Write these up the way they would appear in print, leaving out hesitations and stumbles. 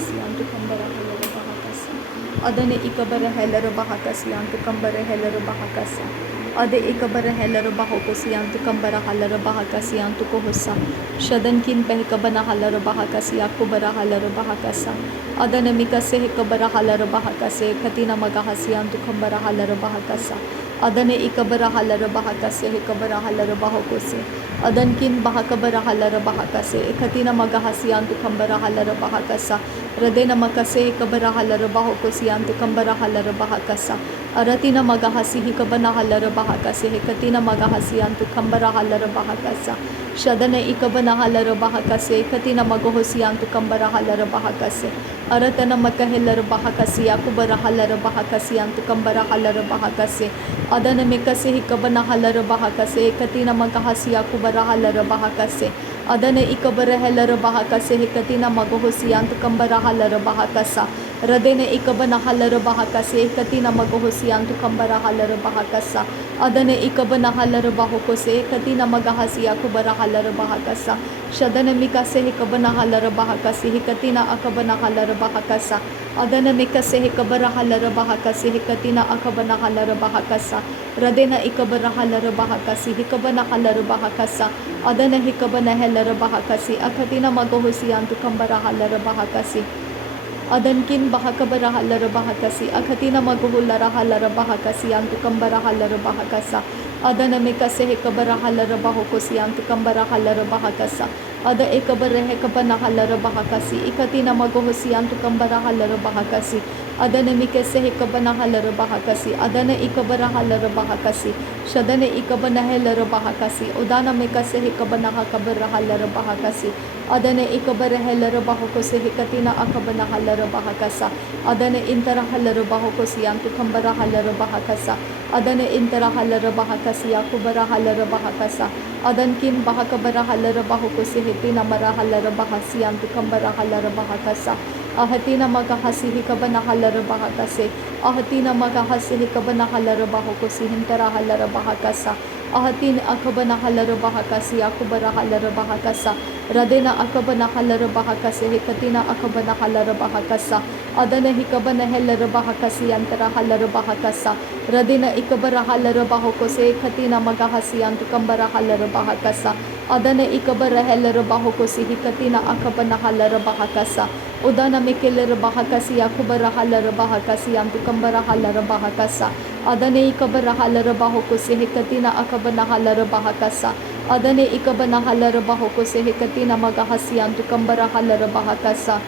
bahakasiyantu kambara halaro bahakasa. Adane ikabara helaro bahakasiyantu kambara helaro bahakasa. Ade ikabara helaro bahokosiyantu kambara halaro bahakasiyantu kohosa. Shadankin behkabana halaro bahakasiya kubara halaro bahakasa. Adane mikase hekabara halaro bahakase katina magahasiyantu kambara halaro bahakasa. Adane ikabara halaro bahakase hekabara halaro bahokose. Adankin bahakabara halaro bahakase katina magahasiyantu kambara halaro bahakasa. Radena makase hekabara halaro bahokosiyantu kambara halaro bahakasa. Aratina magahasi hikabana halaro bahakase hekatina magahasiyantu kambara halaro bahakasa. Shadana ikabana halaro bahakase katina magohosiyantu kambara halaro bahakase. Aratana makahilaro bahakase yakubara halaro bahakasiyantu kambara halaro bahakase. Adana mikase hikabana halaro bahakase katina magahasi yakubara halaro bahakase. Adana ikabara halaro bahakase hekatina magohosiyantu kambara halaro bahakasa. Radene ikabana halaro bahakase katina magohosiyantu kambara halaro bahakasa. Adane ikabana halaro bahokose katina magahasi yakubara halaro bahakasa. Shadana mikase hikabana halaro bahakase hikatina akabana halaro bahakasa. Adana mikase hikabara halaro bahakase hikatina akabana halaro bahakasa. Radena ikabara halaro bahakase hikabana halaro bahakasa. Adana hikabana halaro bahakase akatina magohosiyantu kambara halaro bahakase. Adankin bahakabara halaro bahakasi akatina maguhulara halara bahakasi antu kambara halara bahakasa. Adana mikase hekabara halara bahokosi antu kambara halara bahakasa. Ada ekabara hekabana halara bahakasi ikatina maguhosi antu kambara halara bahakasi. Adana mikase hekabana halara bahakasi. Adana ikabara halara bahakasi. Shadana ikabana halara bahakasi. Udana mikase hekabana hakabara halara bahakasi. Adana ikabara halara bahokose hekatina akabana halara bahakasa. Adana intara halara bahokosi antu kambara halara bahakasa. Adana intara halara bahakasi yakubara halara bahakasa. Adankin bahakabara halara bahokosi hetina mara halara bahasi antu kambara halara bahakasa. Ahatina magahasi hikabana halara bahakase. Ahatina magahasi hikabana halara bahokosi hintara halara bahakasa. Ahatin akabana halara bahakasi yakubara halara bahakasa. Radena akabana halara bahakase hekatina akabana halara bahakasa. Adana hikabana halara bahakasi antara halara bahakasa. Radena ikabara halara bahokose hekatina magahasi antu kambara halara bahakasa. Adana ikabara halara bahokosi hekatina akabana halara bahakasa. Udana mekelera bahakasi yakubara halara bahakasi antu kambara halara bahakasa. Adane ikabara halara bahokosi hekatina akabana halara bahakasa. Adane ikabana halara bahokose hekatina magahasi antu kambara halara bahakasa.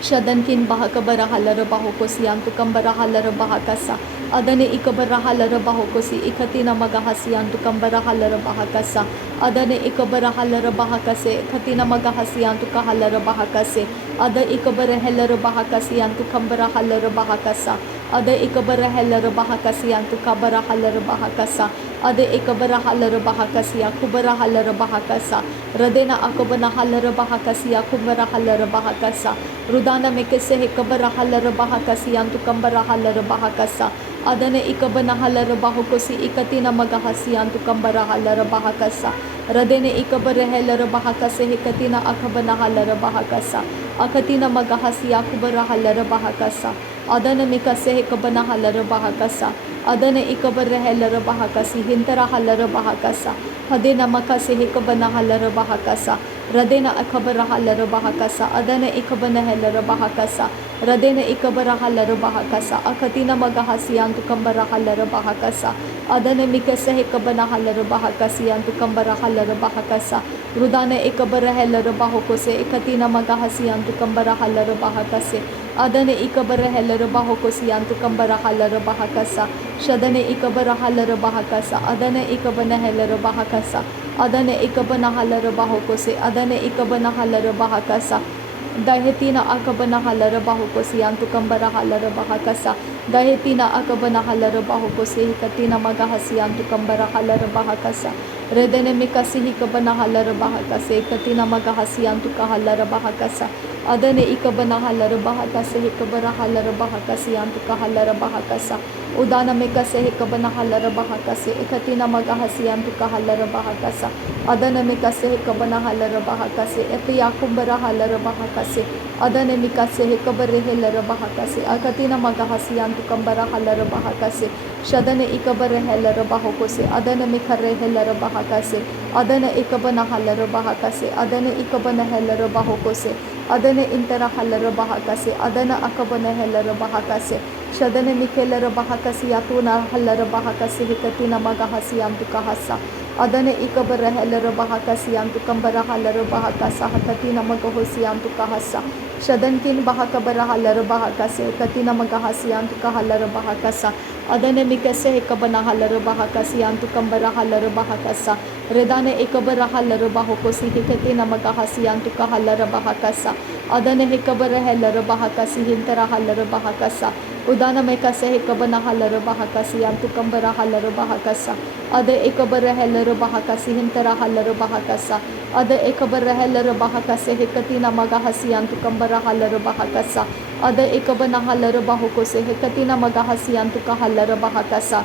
Shadankin bahakabara halara bahokosi antu kambara halara bahakasa. Adane ikabara halara bahokosi ikatina magahasi antu kambara halara bahakasa. Adane ikabara halara bahakase katina magahasi antu kahalara bahakase. Ada ikabara halara bahakasi antu kambara halara bahakasa. Ada ikabara halara bahakasi antu kabara halara bahakasa. Ada ikabara halara bahakasi akubara halara bahakasa. Radena akabana halara bahakasi akubara halara bahakasa. Rudana mekese hekabara halara bahakasi antu kambara halara bahakasa. Adana ikabana halara bahokosi ikatina magahasi antu kambara halara bahakasa. Radene ikabara halara bahakase hekatina akabana halara bahakasa. Akatina magahasi akubara halara bahakasa. Adana mikase hekabana halara bahakasa. Adana ikabara halara bahakasi hintara halara bahakasa. Hadena makase hekabana halara bahakasa. Radena akabara halara bahakasa. Adana ikabana halara bahakasa. Radena ikabara halara bahakasa. Akatina magahasi antu kambara halara bahakasa. Adana mikase hekabana halara bahakasi antu kambara halara bahakasa. Rudana ikabara halara bahokose ikatina magahasi antu kambara halara bahakase. Adana ikabara halara bahokosi antu kambara halara bahakasa. Shadana ikabara halara bahakasa. Adana ikabana halara bahakasa. Adana ikabana halara bahokose. Adana ikabana halara bahakasa. Dahetina akabana halara bahokosi antu kambara halara bahakasa. Dahetina akabana halara bahokose hikatina magahasi antu kambara halara bahakasa. Redene mikasi hikabana halara bahakase hikatina magahasi antu kahalara bahakasa. Adane ikabana halara bahakase hikabara halara bahakasi antu kahalara bahakasa. Udana mikase hikabana halara bahakase ikatina magahasi antu kahalara bahakasa. Adana mikase hikabana halara bahakase etiyakumbara halara bahakase. adane mikase hekabare helera bahakase akatina magahasiantu kambara halera bahakase shadane ikabare helera bahokose adane mikare helera bahakase adane ikabana halera bahakase adane ikabana helera bahokose adane intera halera bahakase adana akabana helera bahakase shadane mikelera bahakase yatuna halera bahakase hekatina magahasiantu kahasa adane ikabara helera bahakasi antu kambara halera bahakasa hakatina magahosi antu kahasa shadankin bahakabara halera bahakase katina magahasi antu kahalera bahakasa adane mikase hekabana halera bahakasi antu kambara halera bahakasa redane ikabara halera bahokosi hekatina magahasi antu kahalera bahakasa adane hekabara helera bahakasi hintara halera bahakasa udana mekase hekabana halera bahakasi antu kambara halera bahakasa ade ikabara helera bahakasi hintara halera bahakasa ade ikabara helera bahakase hekatina magahasi antu kambara halera bahakasa ade ikabana halera bahokose hekatina magahasi antu kahalera bahakasa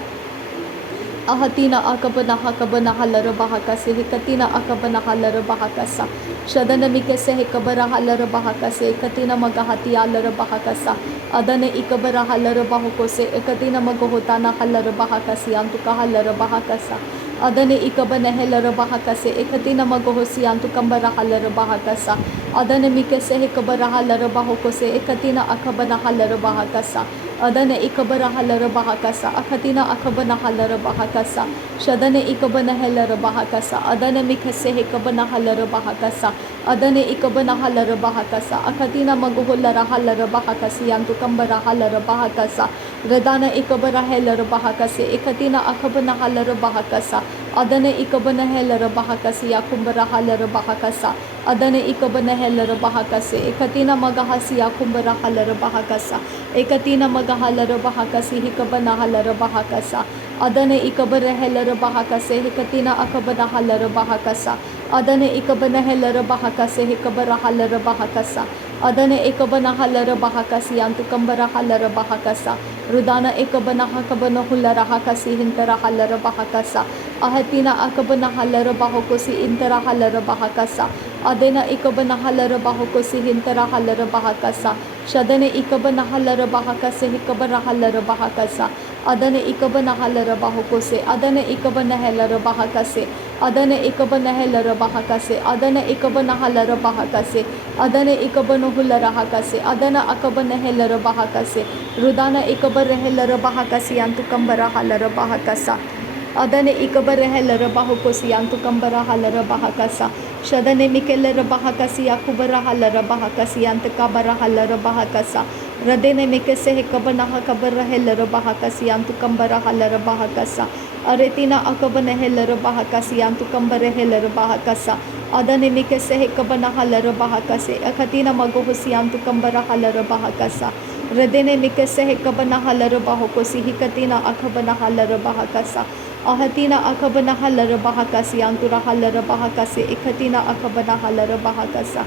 ahatina akabana hakabana halera bahakase hekatina akabana halera bahakasa shadana mikase hekabara halera bahakase hekatina magahati halera bahakasa adane ikabara halera bahokose hekatina magahotana halera bahakasi antu kahalera bahakasa adane ikabana helera bahakase hekatina magahosi antu kambara halera bahakasa adane mikase hekabara halera bahokose hekatina akabana halera bahakasa adane ikabara halera bahakasa akatina akabana halera bahakasa shadane ikabana helera bahakasa adane mikase hekabana halera bahakasa adane ikabana halera bahakasa akatina maguhulara halera bahakasi antu kambara halera bahakasa redana ikabara helera bahakase ekatina akabana halera bahakasa adane ikabana helera bahakasi yakumbara halera bahakasa adane ikabana helera bahakase ekatina magahasi yakumbara halera bahakasa ekatina magahalera bahakasi hikabana halera bahakasa adane ikabara helera bahakase hikatina akabana halera bahakasa adane ikabana helera bahakase hikabara halera bahakasa adane ikabana halera bahakasi antu kambara halera bahakasa rudana ikabana hakabana hulara hakasi hintara halera bahakasa ahatina akabana halera bahokosi intara halera bahakasa adena ikabana halera bahokosi hintara halera bahakasa shadane ikabana halera bahakase hikabara halera bahakasa adane ikabana halera bahokose adane ikabana helera bahakase adane ikabana helera bahakase adane ikabana halera bahakase adane ikabana hulara hakase adana akabana helera bahakase rudana ikabara helera bahakasi antu kambara halera bahakasa adane ikabara helera bahokosi antu kambara halera bahakasa shadane mikelera bahakasi akubara halera bahakasi antu kabara halera bahakasa radene mikase hekabana hakabara helera bahakasi antu kambara halera bahakasa aretina akabana helera bahakasi antu kambara helera bahakasa adane mikase hekabana halera bahakase akatina magohosi antu kambara halera bahakasa radene mikase hekabana halera bahokosi hikatina akabana halera bahakasa ahatina akabana halera bahakasi antura halera bahakasi ikatina akabana halera bahakasa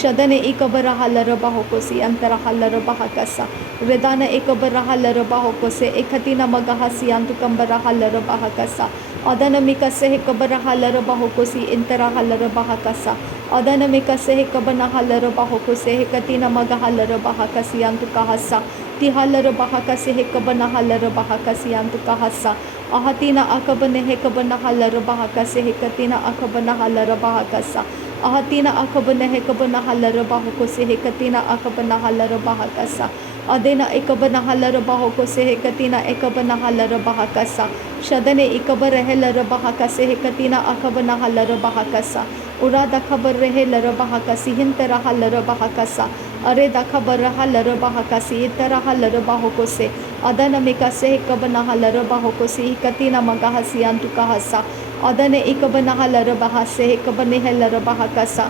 shadane ikabara halera bahokosi antara halera bahakasa redana ikabara halera bahokose ikatina magahasi antu kambara halera bahakasa adana mikase hekabara halera bahokosi intara halera bahakasa adana mikase hekabana halera bahokose ikatina magahalera bahakasi antu kahasa ti halera bahakasi hekabana halera bahakasi antu kahasa ahatina akabana hekabana halera bahakase hekatina akabana halera bahakasa ahatina akabana hekabana halera bahokose hekatina akabana halera bahakasa adena ikabana halera bahokose hekatina ikabana halera bahakasa shadane ikabara helera bahakase hekatina akabana halera bahakasa urada khabar helera bahakasi hintara halera bahakasa are da khabar halera bahakasi itara halera bahokose adana mikase hekabana halera bahokose hekatina magahasi antu kahasa adane ikabana halera bahase hekabane helera bahakasa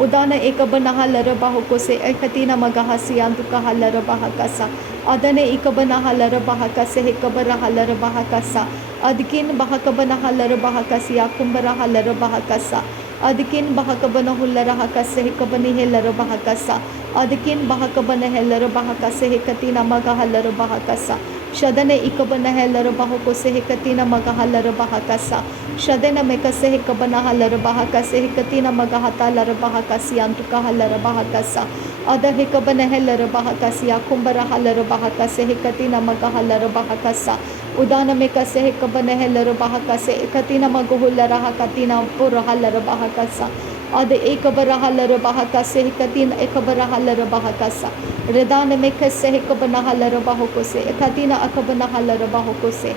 udana ikabana halera bahokose ekatina magahasi antu kahalera bahakasa adane ikabana halera bahakase hekabara halera bahakasa adkin bahakabana halera bahakasi akumbara halera bahakasa adkin bahakabana hullara hakase hekabani helera bahakasa adkin bahakabana helera bahakase hekatina magahalera bahakasa shadane ikabana helera bahokose hekatina magahalera bahakasa Shadena mekase hekabana halara bahakase hekatina magahatala bahakasiantu kahalara bahakasa. Ada hekabana helara bahakasia kumbara halara bahakase hekatina magahalara bahakasa. Udana mekase hekabana helara bahakase hekatina magahulara hakatina pura halara bahakasa. Ada ekabara halara bahakase hekatina ekabara halara bahakasa. Redana mekase hekabana halara bahokose hekatina akabana halara bahokose.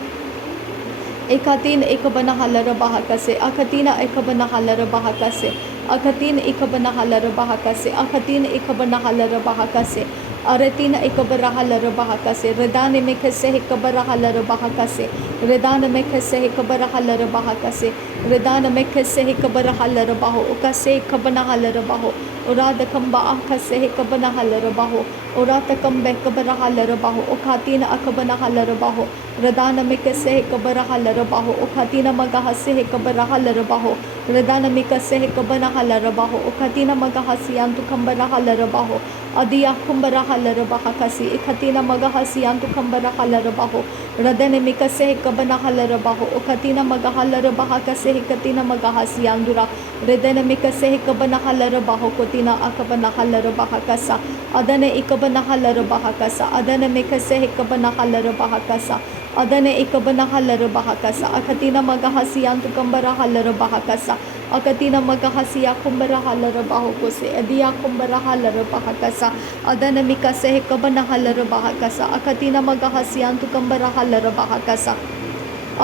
Ekatin ekabana halara bahakase akatina ekabana halara bahakase akatin ekabana halara bahakase akatin ekabana halara bahakase aratina ekabara halara bahakase redane mekase ekabara halara bahakase redane mekase ekabara halara bahakase redane mekase ekabara halara baho ukase ekabana halara baho urada kamba akase ekabana halara baho urata kamba ekabara halara baho ukatina akabana halara baho redana mekase ekabara halara baho ukatina magahase ekabara halara baho redana mekase ekabana halara baho ukatina magahasi antu kambara halara baho adiya kumbara halara bahakasi ikatina magahasi antu kambara halara baho redane mekase ekabana halara baho ukatina magahalara bahakase ikatina magahasi andura redane mekase ekabana halara baho kotina akabana halara bahakasa adane ekabana halara bahakasa adane mekase ekabana halara bahakasa adane ekabana halara bahakasa akatina magahasi antu kambara halara bahakasa akatina magahasi akumbara halara bahokose adiya kumbara halara bahakasa adane mikase ekabana halara bahakasa akatina magahasi antu kambara halara bahakasa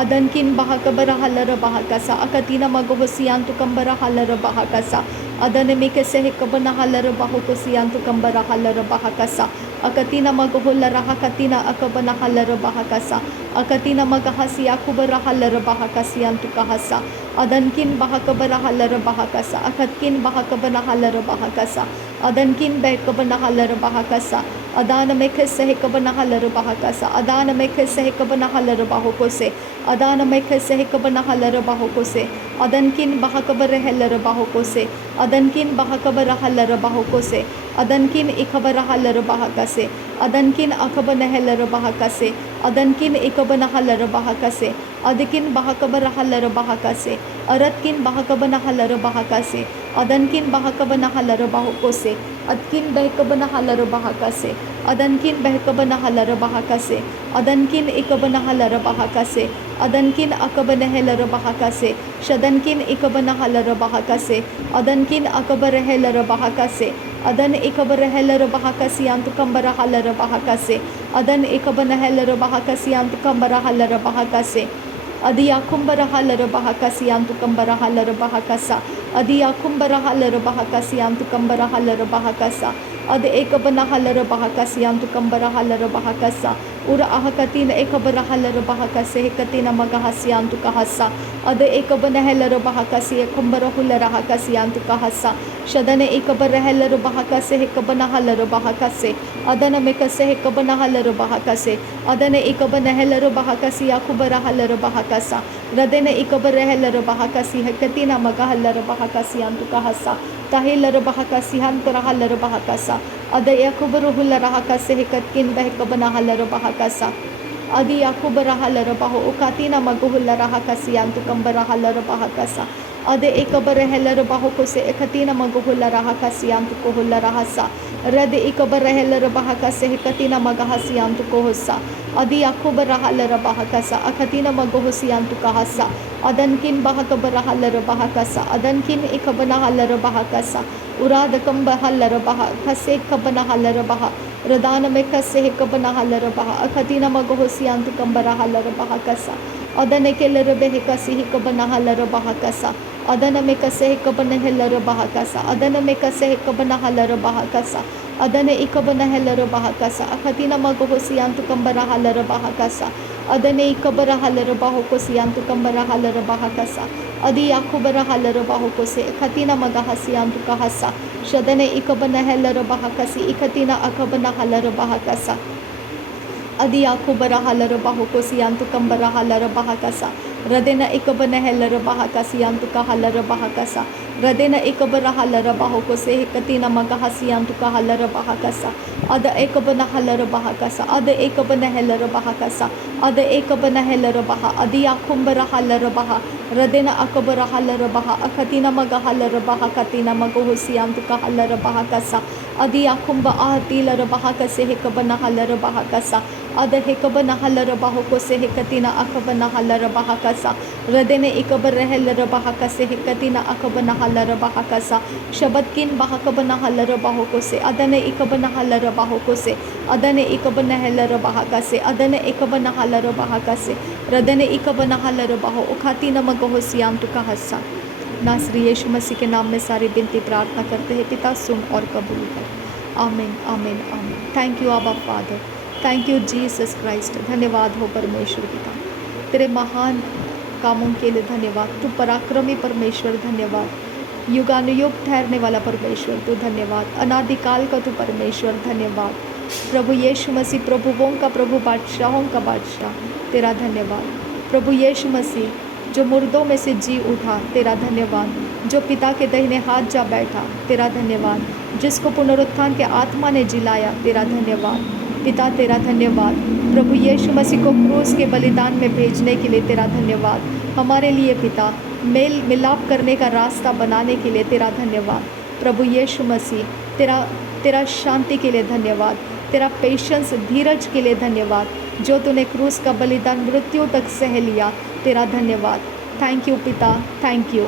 adankin bahakabara halara bahakasa akatina magohosi antu kambara halara bahakasa adane mikase ekabana halara bahokosi antu kambara halara bahakasa akatina magahulara hakatina akabana halara bahakasa akatina magahasi akubara halara bahakasi antu kahasa adankin bahakabara halara bahakasa akatkin bahakabana halara bahakasa adankin bekabana halara bahakasa adana mekase hekabana halara bahakasa adana mekase hekabana halara bahokose adana mekase hekabana halara bahokose adankin bahakabara halara bahokose adankin bahakabara halara bahokose adankin ikabara halara bahakase adankin akabana halara bahakase adankin ikabana halara bahakase adikin bahakabara halara bahakase aratkin bahakabana halara bahakase adankin bahakabana halara bahokose adkin behkabana halara bahakase adankin behkabana halara bahakase adankin ikabana halara bahakase adankin akabana halara bahakase shadankin ikabana halara bahakase adankin akabara halara bahakase adan ikabara halara bahakasi antu kambara halara bahakase adan ikabana halara bahakasi antu kambara halara bahakase adiya kumbara halara bahakasi antu kambara halara bahakasa adiya kumbara halara bahakasi antu kambara halara bahakasa ad ekabana halara bahakasi antu kambara halara bahakasa ura ahakatina ekabara halara bahakase hekatina magahasi antu kahasa ad ekabana halara bahakasi kumbara hulara hakasi antu kahasa shadane ekabara halara bahakase hekabana halara bahakase adana mekase hekabana halara bahakase adane ekabana halara bahakasi akubara halara bahakasa radene ekabara halara bahakasi hekatina magahalara bahakasi antu kahasa tahilara bahakasi hantara halara bahakasa ada yakubaru hulara hakase hekatkin behkabana halara bahakasa adi yakubara halara baho ukatina maguhulara hakasi antu kambara halara bahakasa ade ekabara halara baho kose ekatina maguhulara hakasi antu kohulara hasa rade ekabara halara bahakase hekatina magahasi antu kohosa adi yakubara halara bahakasa akatina maguhusi antu kahasa adankin bahakabara halara bahakasa adankin ekabana halara bahakasa urada kamba halara bahakase kabana halara baha radana mekase hekabana halara baha akatina magohosi antu kambara halara bahakasa adane kelere behekasi hekabana halara bahakasa adana mekase hekabana halara bahakasa adana mekase hekabana halara bahakasa adane ikabana halara bahakasa akatina magohosi antu kambara halara bahakasa adane ikabara halara bahokosi antu kambara halara bahakasa adi yakubara halara bahokose akatina magahasi antu kahasa shadane ikabana halara bahakasi ikatina akabana halara bahakasa adi yakubara halara bahokosi antu kambara halara bahakasa radena ikabana halara bahakasi antu kahalara bahakasa Radena ekabara halara bahoko se hekatina magahasiantu kahalara bahakasa. Ada ekabana halara bahakasa. Ada ekabana helara bahakasa. Ada ekabana helara baha. Adia kumbara halara baha. Radena akabara halara baha. Akatina magahalara bahakatina magohosiantu kahalara bahakasa. Adia kumba ahatilara bahakase hekabana halara bahakasa. Ada hekabana halara bahoko se hekatina akabana halara bahakasa. Radene ikabar helara bahakase hekatina akabana halara bahakasa. Shabatkin bahakabana halara bahoko se. Adane ikabana halara bahoko se. Adane ikabana helara bahakase. Adane ikabana halara bahakase. Radene ikabana halara baho उखातीना मगोहसियाम तुका हस्सा। नासरी यीशु मसीह के नाम में सारी बिनती प्रार्थना करते हैं पिता, सुन और कबूल कर। आमीन आमीन आमीन। थैंक यू आबा father, thank you Jesus Christ. धन्यवाद हो परमेश्वर पिता, तेरे महान कामों के लिए धन्यवाद। तू पराक्रमी परमेश्वर धन्यवाद, युगानुयुग ठहरने वाला परमेश्वर तू धन्यवाद, अनादिकाल का तू परमेश्वर धन्यवाद। प्रभु यीशु मसीह प्रभुओं का प्रभु, बादशाहों का बादशाह तेरा धन्यवाद। प्रभु यीशु मसीह जो मुर्दों में से जी उठा तेरा धन्यवाद, जो पिता के दाहिने हाथ जा बैठा तेरा धन्यवाद, जिसको पुनरुत्थान के आत्मा ने जिलाया तेरा धन्यवाद पिता, तेरा धन्यवाद। प्रभु यीशु मसीह को क्रूस के बलिदान में भेजने के लिए तेरा धन्यवाद, हमारे लिए पिता मेल मिलाप करने का रास्ता बनाने के लिए तेरा धन्यवाद। प्रभु यीशु मसीह तेरा शांति के लिए धन्यवाद, तेरा पेशेंस धीरज के लिए धन्यवाद, जो तूने क्रूस का बलिदान मृत्यु तक सह लिया तेरा धन्यवाद। थैंक यू पिता, थैंक यू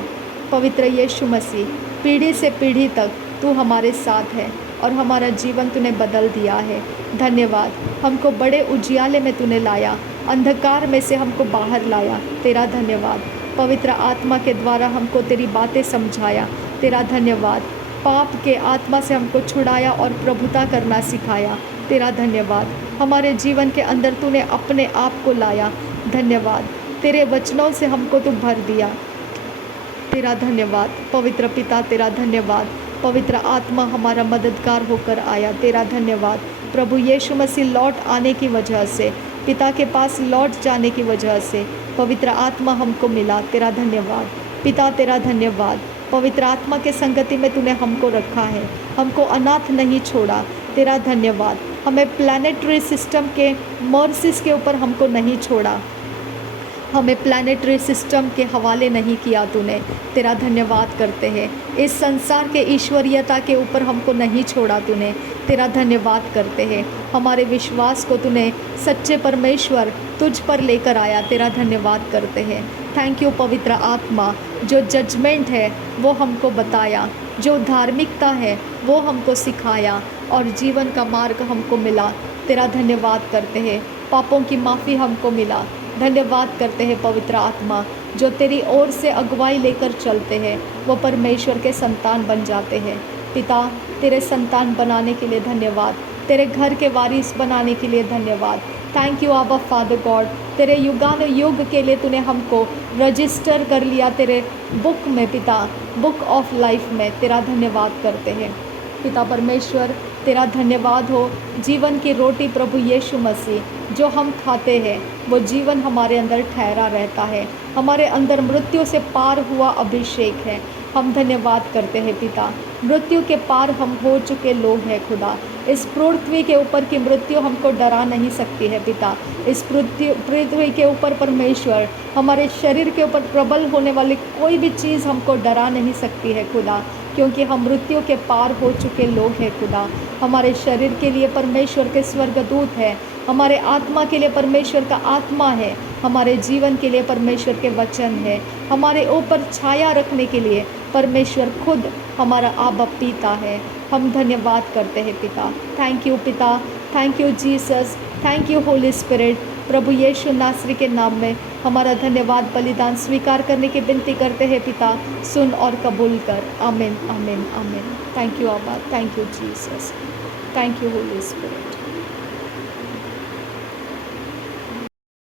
पवित्र यीशु मसीह। पीढ़ी से पीढ़ी तक तू हमारे साथ है और हमारा जीवन तूने बदल दिया है। धन्यवाद, हमको बड़े उजियाले में तूने लाया, अंधकार में से हमको बाहर लाया तेरा धन्यवाद। पवित्र आत्मा के द्वारा हमको तेरी बातें समझाया तेरा धन्यवाद। पाप के आत्मा से हमको छुड़ाया और प्रभुता करना सिखाया तेरा धन्यवाद। हमारे जीवन के अंदर तूने अपने आप को लाया, धन्यवाद। तेरे वचनों से हमको तू भर दिया तेरा धन्यवाद। पवित्र पिता तेरा धन्यवाद, पवित्र आत्मा हमारा मददगार होकर आया तेरा धन्यवाद। प्रभु यीशु मसीह लौट आने की वजह से, पिता के पास लौट जाने की वजह से पवित्र आत्मा हमको मिला तेरा धन्यवाद पिता, तेरा धन्यवाद। पवित्र आत्मा के संगति में तूने हमको रखा है, हमको अनाथ नहीं छोड़ा तेरा धन्यवाद। हमें प्लानिटरी सिस्टम के मॉर्सिस के ऊपर हमको नहीं छोड़ा, हमें प्लानिटरी सिस्टम के हवाले नहीं किया तूने तेरा धन्यवाद करते हैं। इस संसार के ईश्वरीयता के ऊपर हमको नहीं छोड़ा तूने तेरा धन्यवाद करते हैं। हमारे विश्वास को तूने सच्चे परमेश्वर तुझ पर लेकर आया तेरा धन्यवाद करते हैं। थैंक यू पवित्र आत्मा, जो जजमेंट है वो हमको बताया, जो धार्मिकता है वो हमको सिखाया और जीवन का मार्ग हमको मिला तेरा धन्यवाद करते हैं। पापों की माफ़ी हमको मिला, धन्यवाद करते हैं पवित्र आत्मा। जो तेरी ओर से अगुवाई लेकर चलते हैं वो परमेश्वर के संतान बन जाते हैं पिता। तेरे संतान बनाने के लिए धन्यवाद, तेरे घर के वारिस बनाने के लिए धन्यवाद। थैंक यू आबा फादर गॉड, तेरे युगानुयुग के लिए तूने हमको रजिस्टर कर लिया तेरे बुक में पिता, बुक ऑफ लाइफ में तेरा धन्यवाद करते हैं पिता परमेश्वर। तेरा धन्यवाद हो। जीवन की रोटी प्रभु यीशु मसीह जो हम खाते हैं वो जीवन हमारे अंदर ठहरा रहता है, हमारे अंदर मृत्यु से पार हुआ अभिषेक है। हम धन्यवाद करते हैं पिता, मृत्यु के पार हम हो चुके लोग हैं खुदा। इस पृथ्वी के ऊपर की मृत्यु हमको डरा नहीं सकती है पिता। इस पृथ्वी के ऊपर परमेश्वर, हमारे शरीर के ऊपर प्रबल होने वाली कोई भी चीज़ हमको डरा नहीं सकती है खुदा, क्योंकि हम मृत्यु के पार हो चुके लोग हैं खुदा। हमारे शरीर के लिए परमेश्वर के स्वर्गदूत है, हमारे आत्मा के लिए परमेश्वर का आत्मा है, हमारे जीवन के लिए परमेश्वर के वचन है, हमारे ऊपर छाया रखने के लिए परमेश्वर खुद हमारा आबा पिता है। हम धन्यवाद करते हैं पिता। थैंक यू पिता, thank you Jesus, thank you holy spirit. प्रभु यीशु नासरी के नाम में हमारा धन्यवाद बलिदान स्वीकार करने की विनती करते हैं पिता, सुन और कबूल कर। आमीन आमीन आमीन। थैंक यू आबा, thank you Jesus, thank you holy spirit.